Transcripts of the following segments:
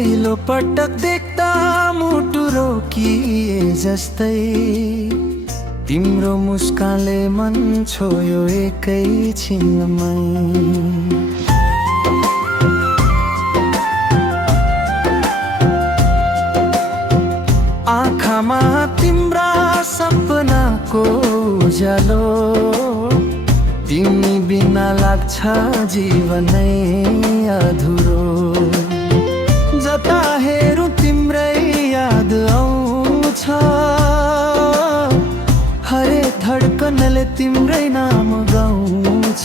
पहिलो पटक देख्दा मुटु रोकिए जस्तै तिम्रो मुस्कानले मन छोयो एकै छिनमै। आँखामा तिम्रा सपनाको उज्यालो, तिमी बिना लाग्छ जीवनै अधुरो। जता हेरौँ तिम्रै याद आउँछ, हरेक धड्कनले तिम्रै नाम गाउँछ।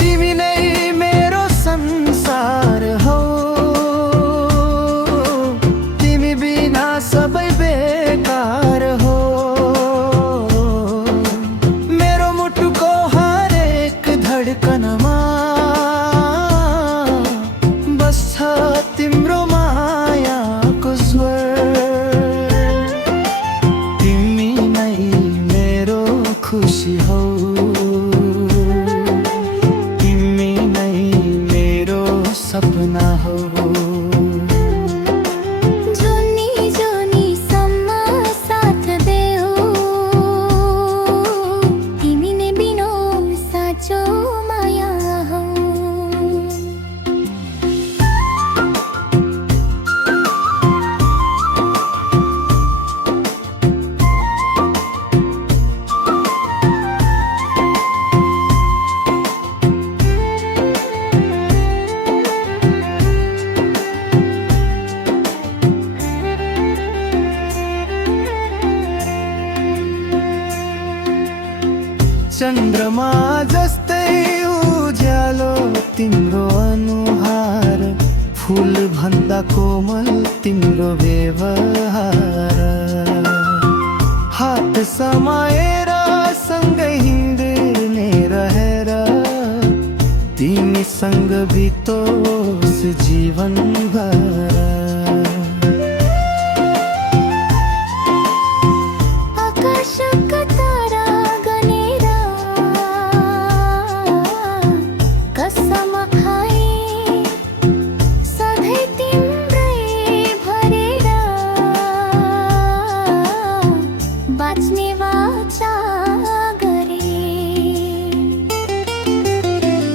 तिमी नै मेरो संसार हौ, तिमी बिना सबै बेकार हो। मेरो मुटुको हरेक धड्कनमा बस्छ तिम्रो मायाको स्वर। तिमी नै मेरो खुसी हौ, तिमी नै मेरो सपना हौ। चन्द्रमा जस्तै उज्यालो तिम्रो अनुहार, फूल भन्दा कोमल तिम्रो व्यवहार। हात समाएर सँगै हिँड्ने रहेर, तिमीसँग बितोस् जीवनभर।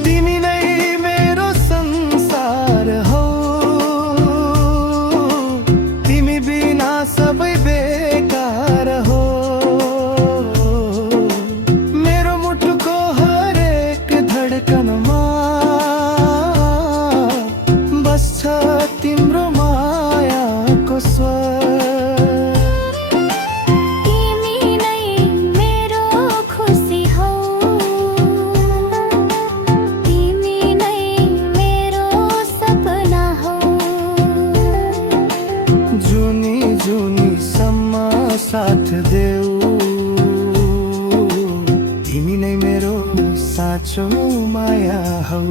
तिमी नै मेरो संसार हौ, तिमी बिना सबै बेकार हो। मेरो मुटुको हरेक धड्कनमा बस्छ तिम्रो मायाको स्वर। जुनीसम्म साथ देऊ, तिमी नै मेरो साँचो माया हौ।